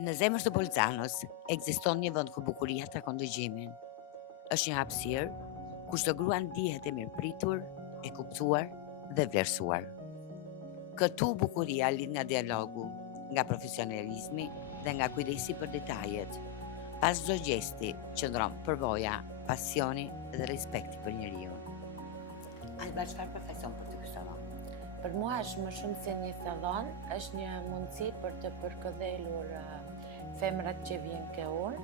Në zemër të Bolzanos ekziston një vend ku bukuria takon dëgjimin. Është një hapësirë ku çdo grua ndihet e mirëpritur, e kuptuar dhe vlerësuar. Këtu bukuria lind nga dialogu, nga profesionalizmi dhe nga kujdesi për detajet. Pas çdo gjesti qëndron përvoja, pasioni dhe respekti për njeriu. Alba, çfarë përfaqëson për ty ky sallon? Për mua është më shumë se një sallon, është një mundësi për të përkëdhelur femrat që vjen ke unë,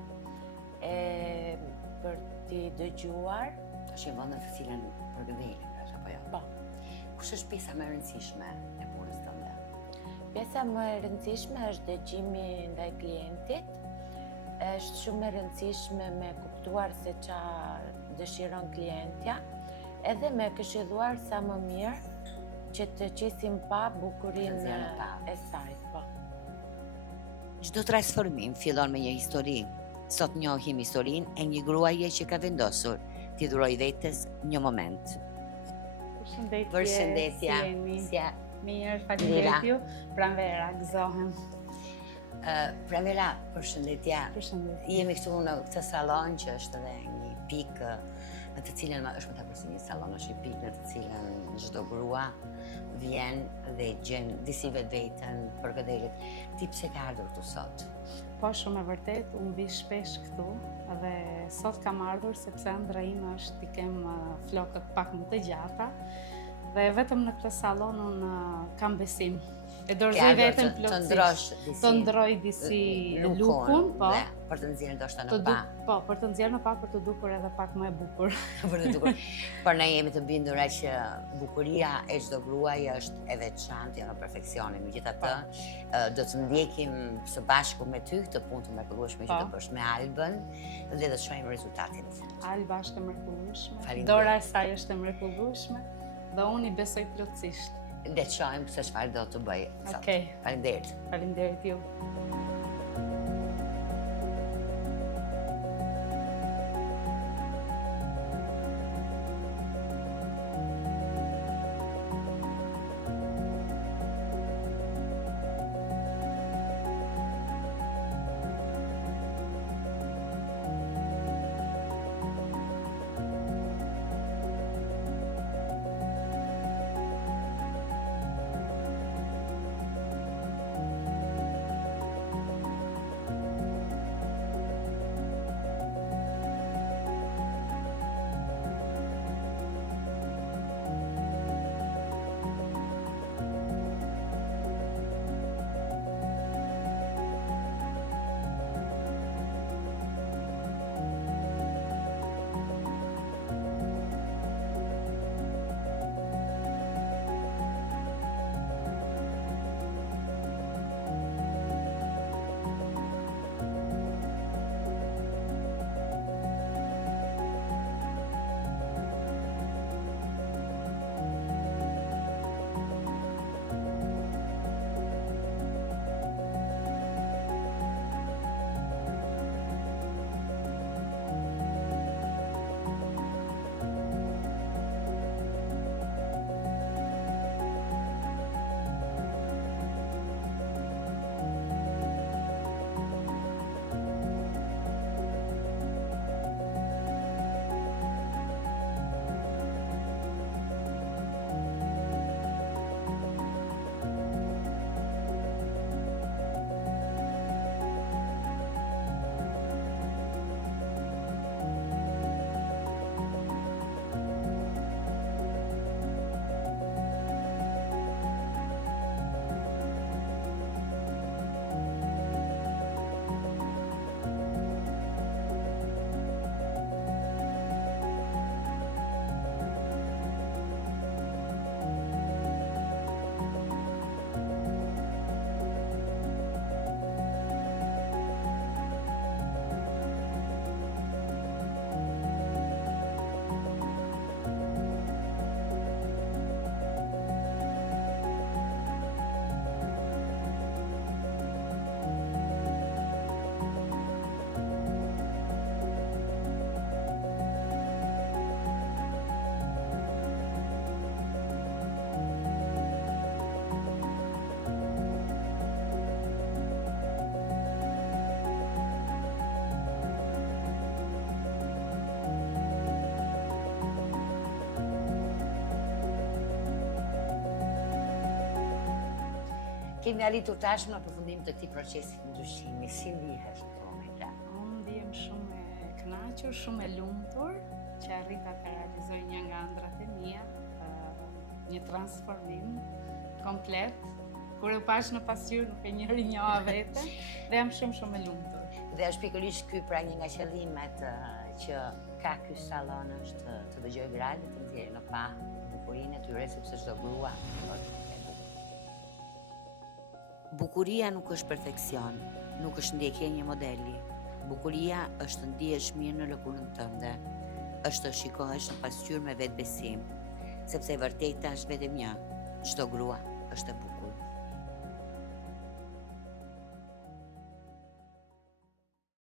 për t'i dëgjuar. Është një vend në të cilën përkëdhelen, apo jo? Po. Kush është pjesa më e rëndësishme e punës tënde? Pjesa më e rëndësishme është dëgjimi ndaj klientit. Është shumë e rëndësishme me kuptuar se çfarë dëshiron klientja, edhe me këshilluar sa më mirë që të qisim pa bukurinë e saj. Po. Çdo transformim fillon me një histori. Sot njohim historinë e një gruaje që ka vendosur t'i dhurojë vetes një moment. Përshëndetje. Si Mirë, faleminderit ju. Pranvera, gëzohem. Pranvera, përshëndetje. Përshëndetje. Jemi këtu në këtë sallon që është edhe një pikë në të cilën është më tepër se një sallon, është një pikë në të cilën çdo grua vjen dhe gjen disi vetveten përkëdhelet. Ti pse ka ardhur këtu sot? Po, shumë e vërtet, unë vi shpesh këtu dhe sot kam ardhur sepse ëndra ime është t'i kem flokët pak më të gjata dhe vetëm në këtë sallon unë kam besim. E dorëzoj veten plotësisht. Të ndroj disi lukun, po. Për të nxjerrë ndoshta në pa. Po, për të nxjerrë në pa, për të dukur edhe pak më e bukur. Për të dukur. Por ne jemi të bindur që bukuria e çdo gruaje është e veçantë, jo në perfeksionin. Megjithatë, do të ndjekim së bashku me ty këtë punë të mrekullueshme që do bësh me Albën dhe do të shohim rezultatin. Alba është e mrekullueshme. Faleminderit. Dora e saj është e mrekullueshme dhe unë i besoj plotësisht. Le të shohim se çfarë do të bëj sot. Okej. Faleminderit. Faleminderit ju. Kemi arritur tashmë në përfundim të këtij procesi ndryshimi. Si ndihesh në këtë moment? Unë ndihem shumë e kënaqur, shumë e lumtur që arrita të realizoj një nga ëndrat e mia, një transformim komplet. Kur e pash në pasqyrë nuk e njëri njoha vete dhe jam shumë e lumtur. Dhe është pikërisht ky pra një nga qëllimet që ka ky sallon është të dëgjoj gratë të nxjerrë në pa bukurinë e tyre sepse çdo grua është e bukur. Bukuria nuk është perfekcion, nuk është ndjekje një modeli. Bukuria është të ndihesh mirë në lëkurën tënde, është të shikohesh në pasqyrë me vetbesim, sepse e vërteta është vetëm një, çdo grua është e bukur.